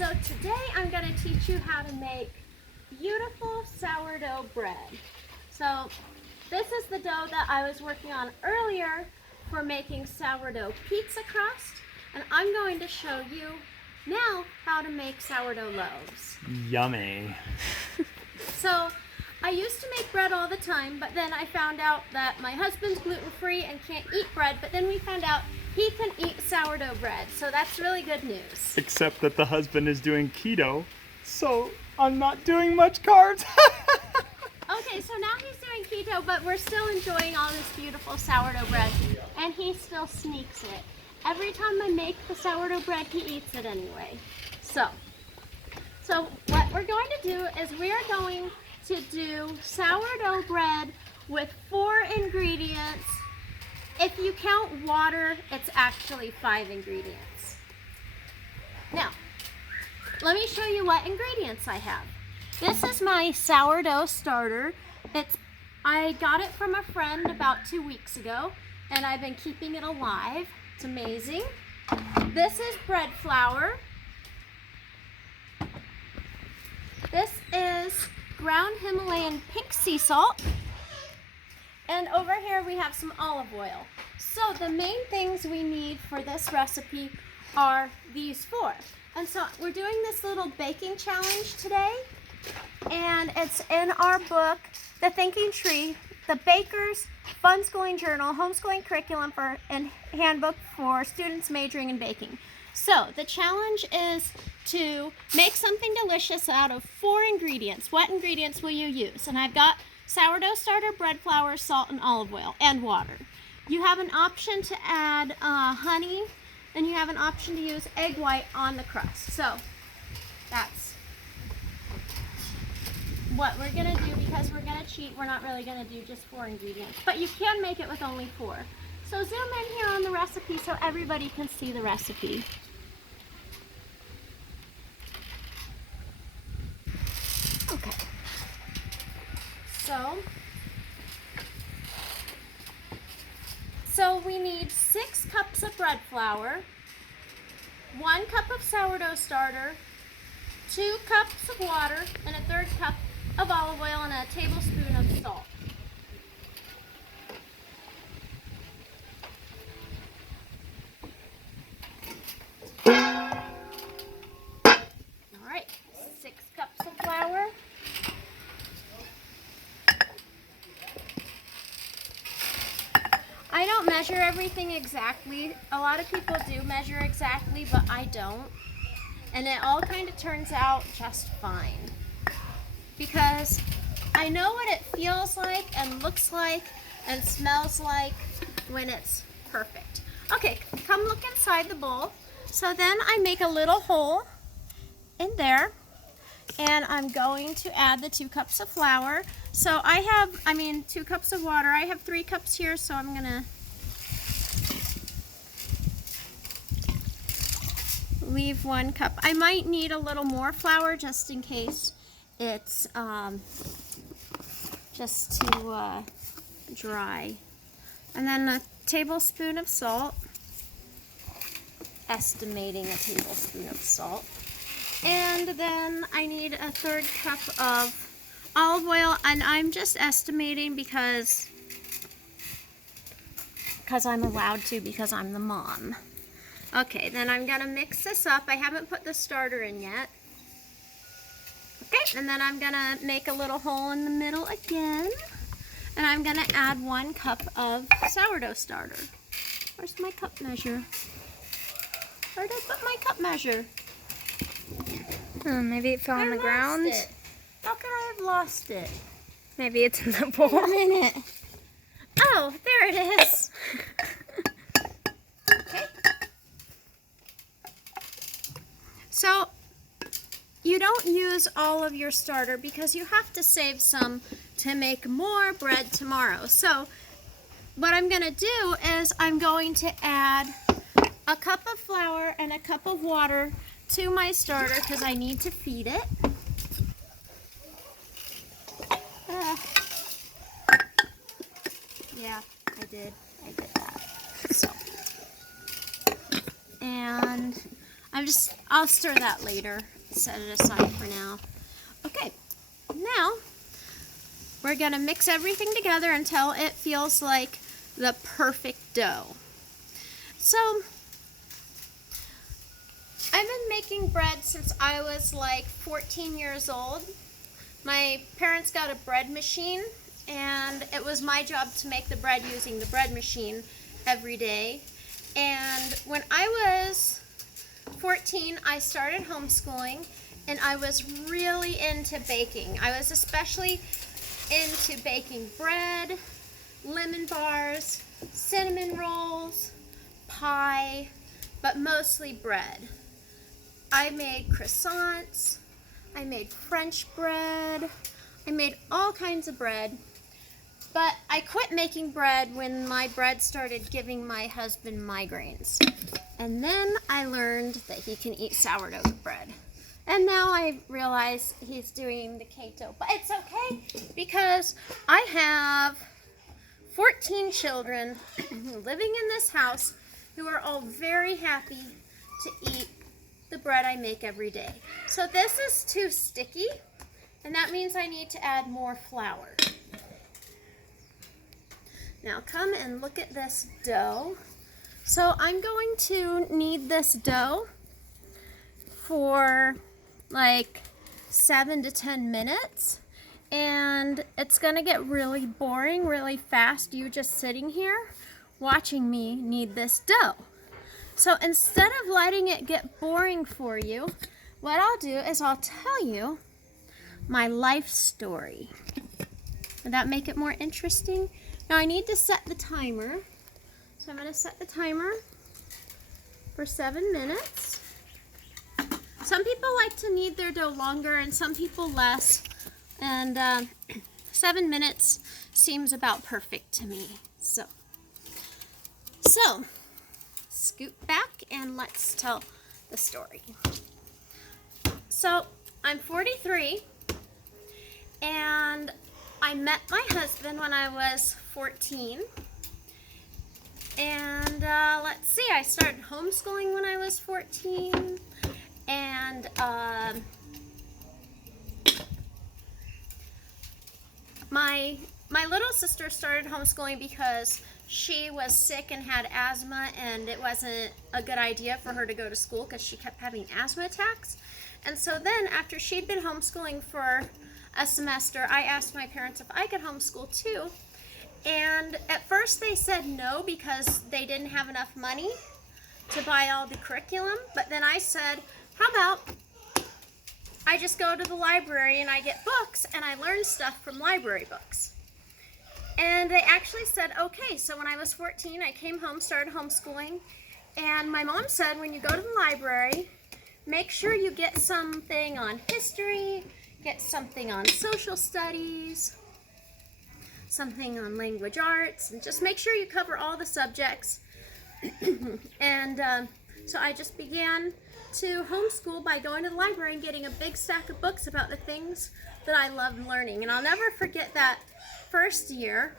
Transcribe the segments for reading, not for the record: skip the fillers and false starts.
So today I'm going to teach you how to make beautiful sourdough bread. So this is the dough that I was working on earlier for making sourdough pizza crust, and I'm going to show you now how to make sourdough loaves. Yummy. So I used to make bread all the time, but then I found out that my husband's gluten-free and can't eat bread, but then we found out he can eat sourdough bread, so that's really good news. Except that the husband is doing keto, so I'm not doing much carbs. Okay, so now he's doing keto, but we're still enjoying all this beautiful sourdough bread, and he still sneaks it. Every time I make the sourdough bread, he eats it anyway. So what we're going to do is we are going to do sourdough bread with 4 ingredients. If you count water, it's actually 5 ingredients. Now, let me show you what ingredients I have. This is my sourdough starter. I got it from a friend about 2 weeks ago, and I've been keeping it alive. It's amazing. This is bread flour. This is ground Himalayan pink sea salt. And over here we have some olive oil. So the main things we need for this recipe are these 4. And so we're doing this little baking challenge today. And it's in our book, The Thinking Tree, the Baker's Fun Schooling Journal, Homeschooling Curriculum and Handbook for Students Majoring in Baking. So the challenge is to make something delicious out of 4 ingredients. What ingredients will you use? And I've got sourdough starter, bread flour, salt, and olive oil, and water. You have an option to add honey, and you have an option to use egg white on the crust. So that's what we're gonna do. Because we're gonna cheat, we're not really gonna do just 4 ingredients, but you can make it with only 4. So zoom in here on the recipe so everybody can see the recipe. Okay. So we need 6 cups of bread flour, 1 cup of sourdough starter, 2 cups of water, and a 1/3 cup of olive oil, and a tablespoon of salt. All right, 6 cups of flour. I don't measure everything exactly. A lot of people do measure exactly, but I don't. And it all kind of turns out just fine. Because I know what it feels like and looks like and smells like when it's perfect. Okay, come look inside the bowl. So then I make a little hole in there, and I'm going to add the 2 cups of flour. So 2 cups of water. I have 3 cups here, so I'm gonna leave 1 cup. I might need a little more flour just in case it's just too dry. And then a tablespoon of salt, estimating a tablespoon of salt. And then I need a 1/3 cup of olive oil, and I'm just estimating because I'm allowed to, because I'm the mom. Okay, then I'm gonna mix this up. I haven't put the starter in yet. Okay, and then I'm gonna make a little hole in the middle again, and I'm gonna add 1 cup of sourdough starter. Where's my cup measure? Where did I put my cup measure? Maybe it fell on the ground. It. How could I have lost it? Maybe it's in the bowl. Wait a minute. Oh, there it is. Okay. So you don't use all of your starter because you have to save some to make more bread tomorrow. So what I'm going to do is I'm going to add a cup of flour and a cup of water to my starter because I need to feed it. Yeah, I did that. So, and I'll stir that later. Set it aside for now. Okay, now we're gonna mix everything together until it feels like the perfect dough. So, I've been making bread since I was like 14 years old. My parents got a bread machine, and it was my job to make the bread using the bread machine every day. And when I was 14, I started homeschooling, and I was really into baking. I was especially into baking bread, lemon bars, cinnamon rolls, pie, but mostly bread. I made croissants, I made French bread, I made all kinds of bread, but I quit making bread when my bread started giving my husband migraines. And then I learned that he can eat sourdough bread. And now I realize he's doing the keto. But it's okay because I have 14 children living in this house who are all very happy to eat the bread I make every day. So this is too sticky, and that means I need to add more flour. Now come and look at this dough. So I'm going to knead this dough for like 7 to 10 minutes, and it's gonna get really boring really fast, you just sitting here watching me knead this dough. So instead of letting it get boring for you, what I'll do is I'll tell you my life story. Would that make it more interesting? Now I need to set the timer. So I'm going to set the timer for 7 minutes. Some people like to knead their dough longer and some people less. And 7 minutes seems about perfect to me. So scoot back and let's tell the story. So I'm 43 and I met my husband when I was 14. And let's see, I started homeschooling when I was 14. And my little sister started homeschooling because she was sick and had asthma, and it wasn't a good idea for her to go to school because she kept having asthma attacks. And so then after she'd been homeschooling for a semester, I asked my parents if I could homeschool too. And at first they said no because they didn't have enough money to buy all the curriculum. But then I said, how about I just go to the library and I get books and I learn stuff from library books. And they actually said, okay. So when I was 14, I came home, started homeschooling. And my mom said, when you go to the library, make sure you get something on history, get something on social studies, something on language arts, and just make sure you cover all the subjects. And so I just began to homeschool by going to the library and getting a big stack of books about the things that I loved learning. And I'll never forget that first year.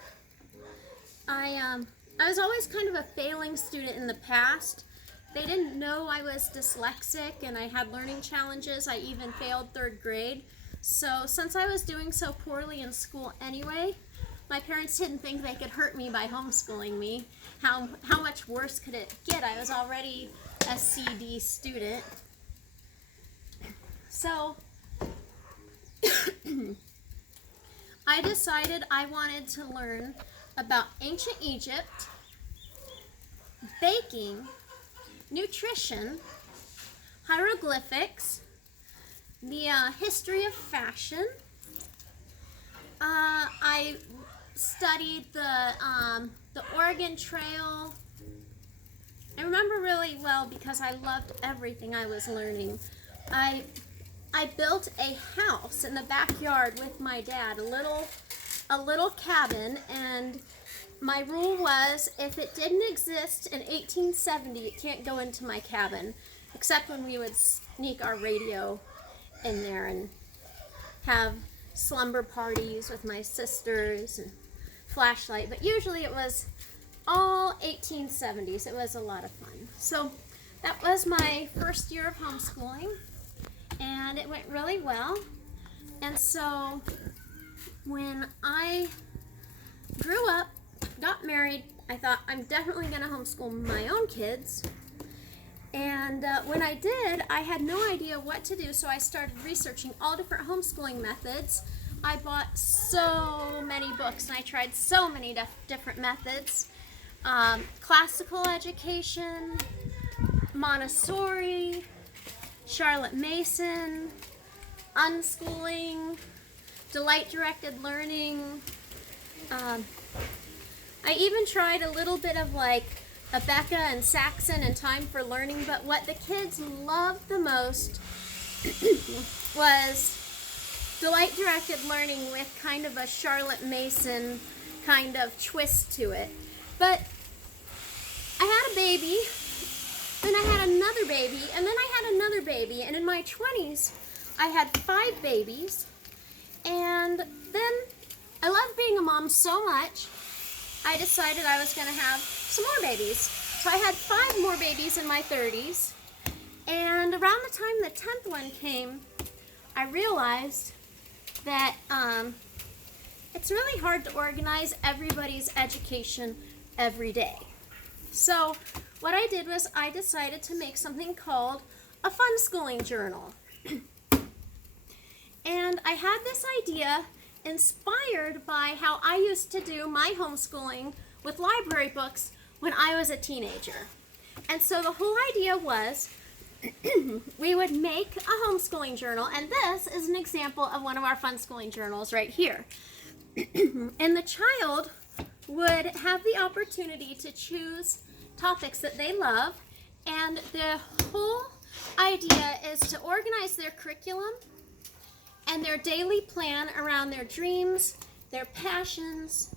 I was always kind of a failing student in the past. They didn't know I was dyslexic and I had learning challenges. I even failed 3rd grade. So since I was doing so poorly in school anyway, my parents didn't think they could hurt me by homeschooling me. How much worse could it get? I was already a CD student. So I decided I wanted to learn about ancient Egypt, baking, nutrition, hieroglyphics, the history of fashion. I studied the Oregon Trail. I remember really well because I loved everything I was learning. I built a house in the backyard with my dad, a little cabin, and my rule was if it didn't exist in 1870, it can't go into my cabin, except when we would sneak our radio in there and have slumber parties with my sisters and flashlight, but usually it was all 1870s. It was a lot of fun. So that was my first year of homeschooling, and it went really well. And so when I grew up, got married, I thought I'm definitely going to homeschool my own kids. And when I did, I had no idea what to do, so I started researching all different homeschooling methods. I bought so many books, and I tried so many different methods. Classical education, Montessori, Charlotte Mason, unschooling, delight-directed learning. I even tried a little bit of like Abeka and Saxon and Time for Learning, but what the kids loved the most was delight-directed learning with kind of a Charlotte Mason kind of twist to it. But I had a baby, then I had another baby, and then I had another baby, and in my 20s, I had 5 babies, and then I loved being a mom so much, I decided I was going to have some more babies. So I had 5 more babies in my 30s, and around the time the 10th one came, I realized that it's really hard to organize everybody's education every day. So what I did was I decided to make something called a fun schooling journal. And I had this idea inspired by how I used to do my homeschooling with library books when I was a teenager. And so the whole idea was we would make a homeschooling journal, and this is an example of one of our fun schooling journals right here. And the child would have the opportunity to choose topics that they love, and the whole idea is to organize their curriculum and their daily plan around their dreams, their passions,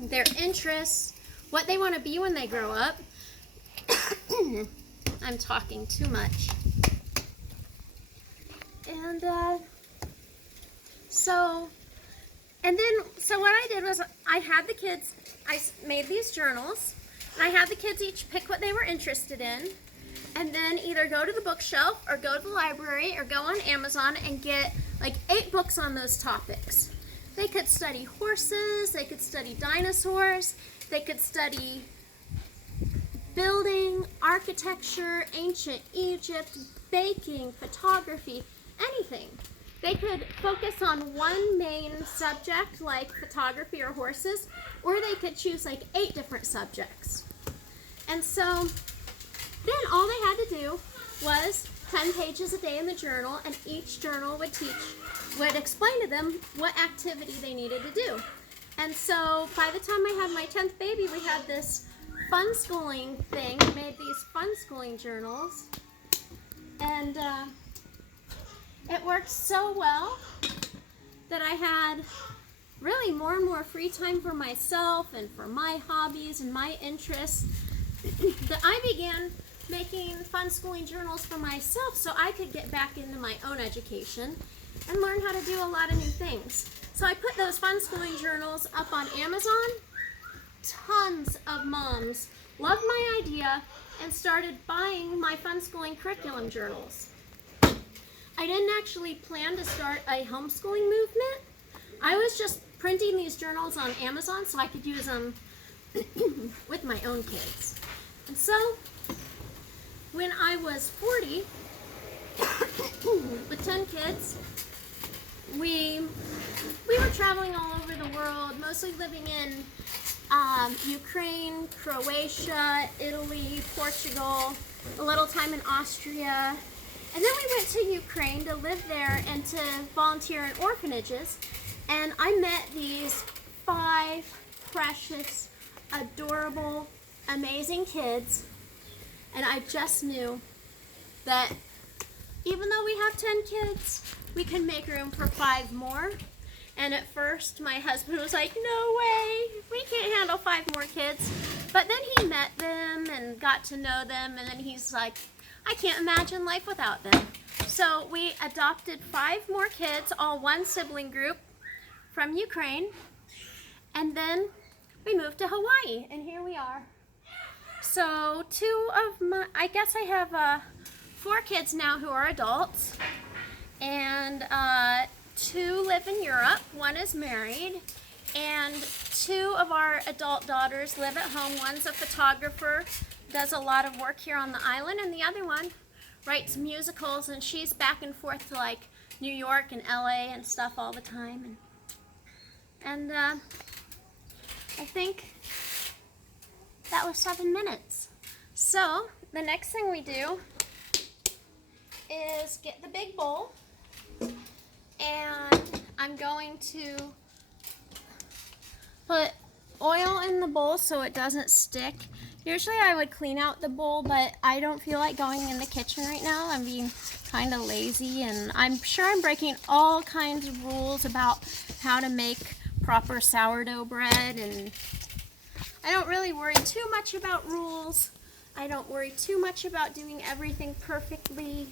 their interests, what they want to be when they grow up. I'm talking too much. And so what I did was I had the kids, I made these journals, and I had the kids each pick what they were interested in, and then either go to the bookshelf or go to the library or go on Amazon and get like 8 books on those topics. They could study horses, they could study dinosaurs, they could study building, architecture, ancient Egypt, baking, photography, anything. They could focus on one main subject like photography or horses, or they could choose like 8 different subjects. And so then all they had to do was 10 pages a day in the journal, and each journal would explain to them what activity they needed to do. And so by the time I had my 10th baby, we had this fun schooling thing. We made these fun schooling journals, and it worked so well that I had really more and more free time for myself and for my hobbies and my interests that I began making fun schooling journals for myself so I could get back into my own education and learn how to do a lot of new things. So I put those fun schooling journals up on Amazon. Tons of moms loved my idea and started buying my fun schooling curriculum journals. I didn't actually plan to start a homeschooling movement. I was just printing these journals on Amazon so I could use them with my own kids. And so when I was 40, with 10 kids, we were traveling all over the world, mostly living in Ukraine, Croatia, Italy, Portugal, a little time in Austria. And then we went to Ukraine to live there and to volunteer in orphanages. And I met these 5 precious, adorable, amazing kids. And I just knew that even though we have 10 kids, we can make room for 5 more. And at first, my husband was like, no way, we can't handle 5 more kids. But then he met them and got to know them, and then he's like, I can't imagine life without them. So we adopted 5 more kids, all one sibling group from Ukraine. And then we moved to Hawaii, and here we are. So I guess I have 4 kids now who are adults, and 2 live in Europe. 1 is married, and 2 of our adult daughters live at home. One's a photographer, does a lot of work here on the island, and the other one writes musicals, and she's back and forth to like New York and LA and stuff all the time. And I think that was 7 minutes. So the next thing we do is get the big bowl, and I'm going to put oil in the bowl so it doesn't stick. Usually I would clean out the bowl, but I don't feel like going in the kitchen right now. I'm being kind of lazy, and I'm sure I'm breaking all kinds of rules about how to make proper sourdough bread, and I don't really worry too much about rules. I don't worry too much about doing everything perfectly.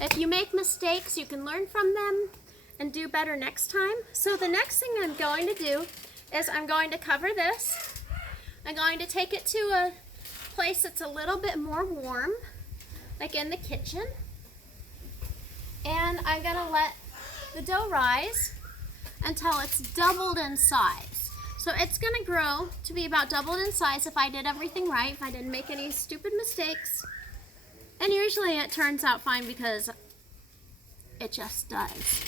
If you make mistakes, you can learn from them and do better next time. So the next thing I'm going to do is I'm going to cover this. I'm going to take it to a place that's a little bit more warm, like in the kitchen. And I'm going to let the dough rise until it's doubled in size. So it's going to grow to be about doubled in size if I did everything right, if I didn't make any stupid mistakes. And usually it turns out fine because it just does.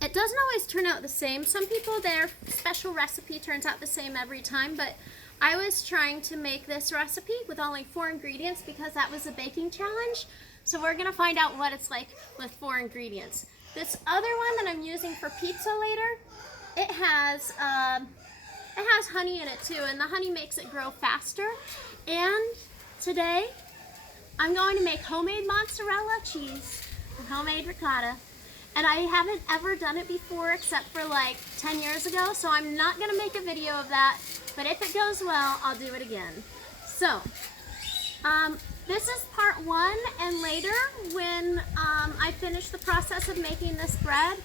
It doesn't always turn out the same. Some people, their special recipe turns out the same every time, but I was trying to make this recipe with only 4 ingredients because that was a baking challenge. So we're gonna find out what it's like with 4 ingredients. This other one that I'm using for pizza later, it has honey in it too, and the honey makes it grow faster. And today, I'm going to make homemade mozzarella cheese and homemade ricotta. And I haven't ever done it before except for like 10 years ago, so I'm not gonna make a video of that, but if it goes well, I'll do it again. So, this is part 1, and later when I finish the process of making this bread,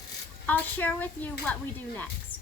I'll share with you what we do next.